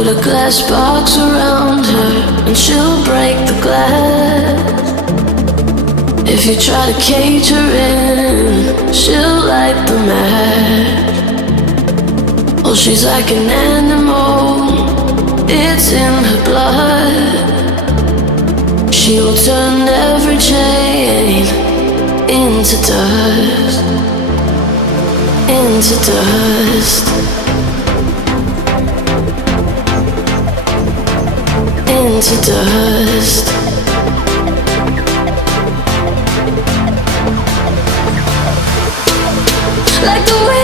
Put a glass box around her and she'll break the glass. If you try to cage her in, she'll light the match. Oh, she's like an animal, it's in her blood. She will turn every chain into dust, into dust, into dust. Like the way